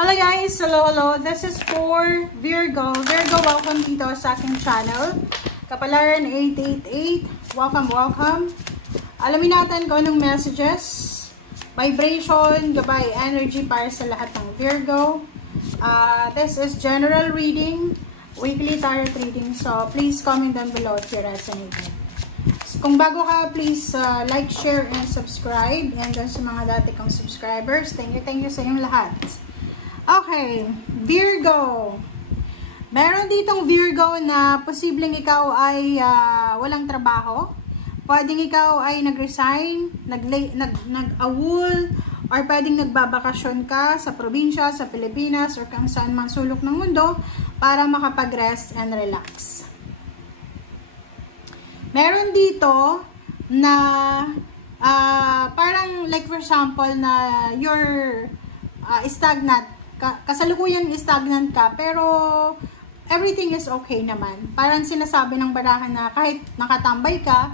Hello guys! Hello! This is for Virgo. Virgo, welcome dito sa aking channel. Kapalaran 888. Welcome. Alamin natin kung anong messages, vibration, gabay, energy para sa lahat ng Virgo. This is general reading, weekly tarot reading. So, please comment down below if you resonate. Kung bago ka, please like, share, and subscribe. And sa mga dati kong subscribers, thank you sa inyong lahat. Okay, Virgo. Meron ditong Virgo na posibleng ikaw ay walang trabaho. Pwedeng ikaw ay nag-resign, nag-awol, or pwedeng nagbabakasyon ka sa probinsya, sa Pilipinas, or kung saan mang sulok ng mundo para makapag-rest and relax. Meron dito na parang like for example na you're stagnant. Kasalukuyan stagnant ka, pero everything is okay naman. Parang sinasabi ng barahan na kahit nakatambay ka,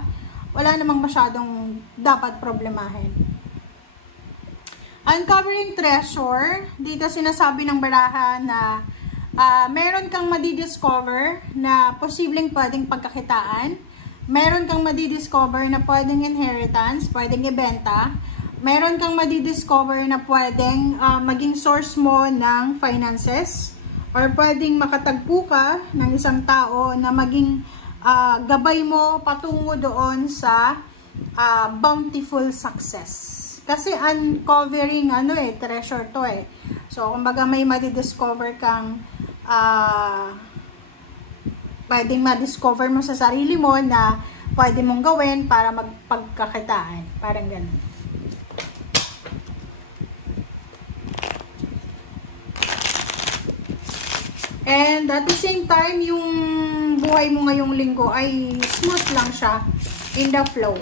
wala namang masyadong dapat problemahin. Uncovering treasure, dito sinasabi ng barahan na meron kang madidiscover na posibleng pwedeng pagkakitaan. Meron kang madidiscover na pwedeng inheritance, pwedeng ibenta. Meron kang madidiscover na pwedeng maging source mo ng finances, or pwedeng makatagpo ka ng isang tao na maging gabay mo patungo doon sa bountiful success. Kasi uncovering treasure to eh. So kumbaga may madidiscover kang pwedeng madiscover mo sa sarili mo na pwede mong gawin para magpagkakitaan. Parang ganun. And at the same time, yung buhay mo ngayong linggo ay smooth lang siya, in the flow.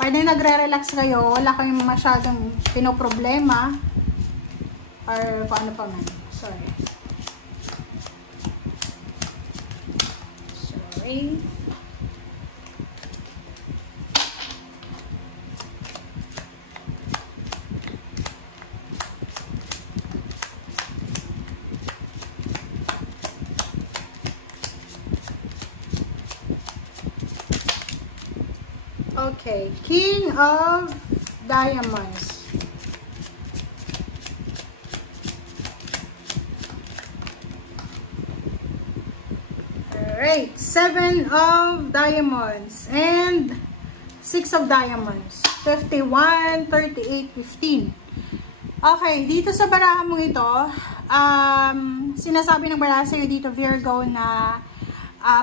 Pwede nagre-relax kayo, wala kayong masyadong pinoproblema, or kung ano pa man. Sorry. Okay, King of Diamonds. Alright, 7 of Diamonds and 6 of Diamonds. 51, 38, 15. Okay, dito sa barahan mong ito, sinasabi ng barahan sa'yo dito, Virgo, na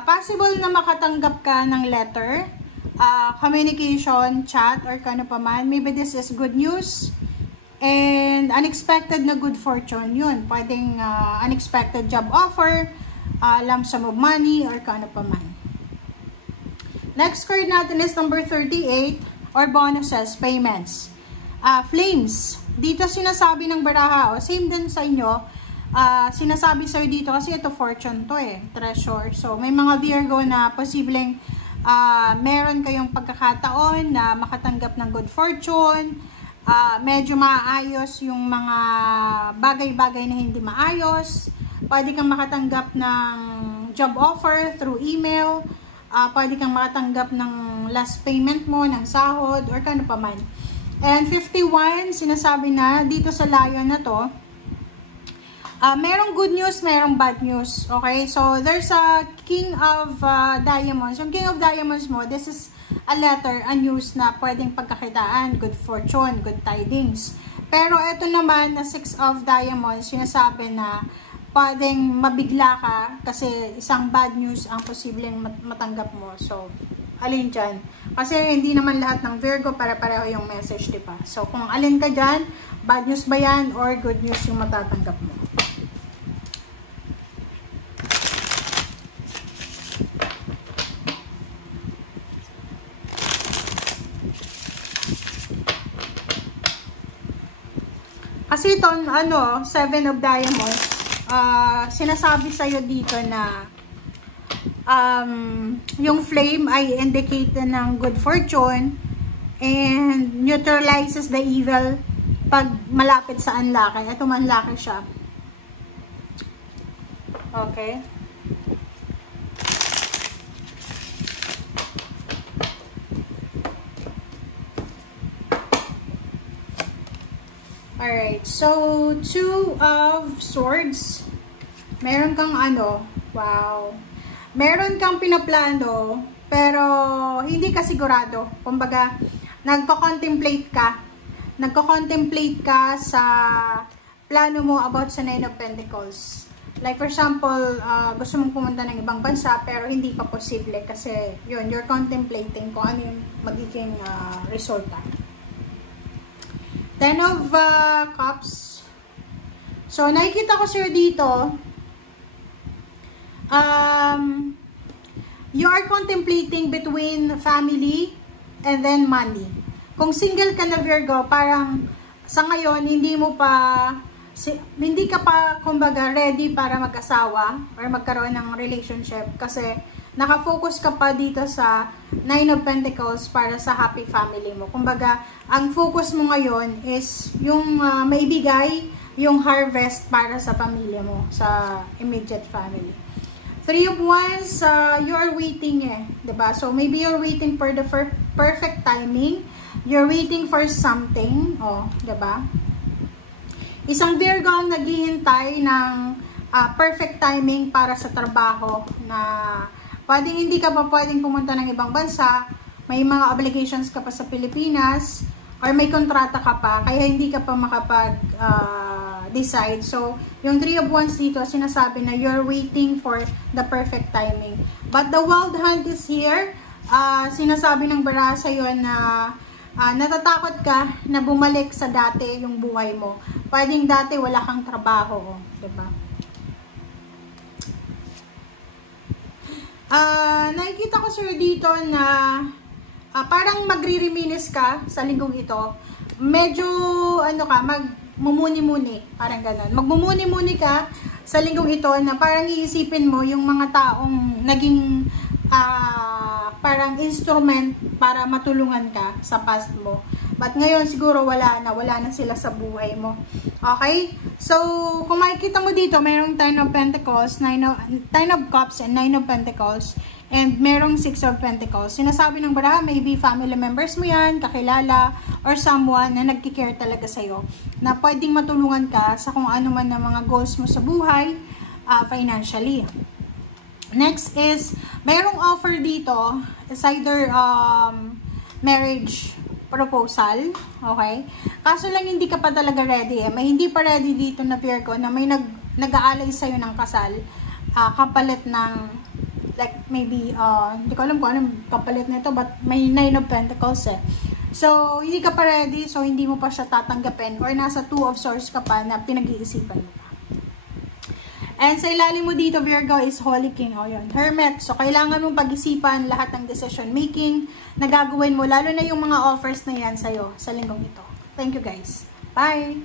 possible na makatanggap ka ng letter, communication, chat, or kano pa man. Maybe this is good news and unexpected na good fortune. Yun, pwedeng unexpected job offer, lump sum of money, or kano pa man. Next card natin is number 38, or bonuses, payments. Flames. Dito sinasabi ng baraha, same din sa inyo, sinasabi sa'yo dito, kasi ito fortune to eh, treasure. So, may mga Virgo na posibleng meron kayong pagkakataon na makatanggap ng good fortune, medyo maayos yung mga bagay-bagay na hindi maayos, pwede kang makatanggap ng job offer through email, pwede kang makatanggap ng last payment mo, ng sahod, or kano pa man. And 51, sinasabi na dito sa layon na to, merong good news, merong bad news. Okay? So, there's a King of Diamonds. Yung King of Diamonds mo, this is a letter, a news na pwedeng pagkakitaan, good fortune, good tidings. Pero ito naman, na 6 of Diamonds, sinasabi na pwedeng mabigla ka kasi isang bad news ang posibleng matanggap mo. So, alin dyan? Kasi hindi naman lahat ng Virgo para-pareho yung message, diba? So, kung alin ka dyan, bad news ba yan or good news yung matatanggap mo? Kasi itong 7 of Diamonds, sinasabi sa'yo dito na yung flame ay indicate ng good fortune and neutralizes the evil pag malapit sa unlucky. Ito unlucky siya. Okay. Alright, so 2 of swords. Meron kang ano, wow. Meron kang pinaplano, pero hindi ka sigurado. Kumbaga, nagko-contemplate ka. Nagko-contemplate ka sa plano mo about sa 9 of Pentacles. Like for example, gusto mong pumunta ng ibang bansa, pero hindi pa posible kasi yun, you're contemplating kung ano yung magiging resulta. 10 of Cups. So, nakikita ko sir dito, you are contemplating between family and then money. Kung single ka na Virgo, parang sa ngayon, hindi ka pa, kumbaga, ready para mag-asawa or magkaroon ng relationship kasi nakafocus ka pa dito sa 9 of Pentacles para sa happy family mo. Kumbaga, ang focus mo ngayon is yung maibigay yung harvest para sa pamilya mo, sa immediate family. 3 of Wands, you are waiting diba? So, maybe you're waiting for the perfect timing. You're waiting for something, diba? Isang Virgo ang naghihintay ng perfect timing para sa trabaho na hindi ka pa pwedeng pumunta ng ibang bansa, may mga obligations ka pa sa Pilipinas, or may kontrata ka pa, kaya hindi ka pa makapag-decide. So, yung 3 of Wands dito, sinasabi na you're waiting for the perfect timing. But the Wild Hunt is here. Sinasabi ng bara sa'yo na natatakot ka na bumalik sa dati yung buhay mo. Pwedeng dati wala kang trabaho, diba? Nakikita ko sir dito na parang magre-reminis ka sa linggong ito. Medyo magmumuni-muni, parang gano'n. Magmumuni-muni ka sa linggong ito na parang iisipin mo yung mga taong naging parang instrument para matulungan ka sa past mo. But ngayon siguro wala na sila sa buhay mo. Okay? So, kung makikita mo dito, mayroong 10 of Pentacles, 10 of Cups, and 9 of Pentacles, and merong 6 of Pentacles. Sinasabi ng bara, maybe family members mo yan, kakilala, or someone na nagkikare talaga sa'yo, na pwedeng matulungan ka sa kung ano man na mga goals mo sa buhay, financially. Next is, mayroong offer dito, is either marriage proposal, okay? Kaso lang hindi ka pa talaga ready May hindi pa ready dito na Virgo na may nag-aalay sa'yo ng kasal, kapalit ng, like maybe, hindi ko alam kung anong kapalit nito, but may 9 of Pentacles So, hindi ka pa ready, so hindi mo pa siya tatanggapin, or nasa 2 of Swords ka pa na pinag-iisipan mo. And sa ilalim mo dito, Virgo, is Holy King. Yun, Hermit. So, kailangan mong pag-isipan lahat ng decision making na gagawin mo, lalo na yung mga offers na yan sa'yo sa linggong ito. Thank you, guys. Bye!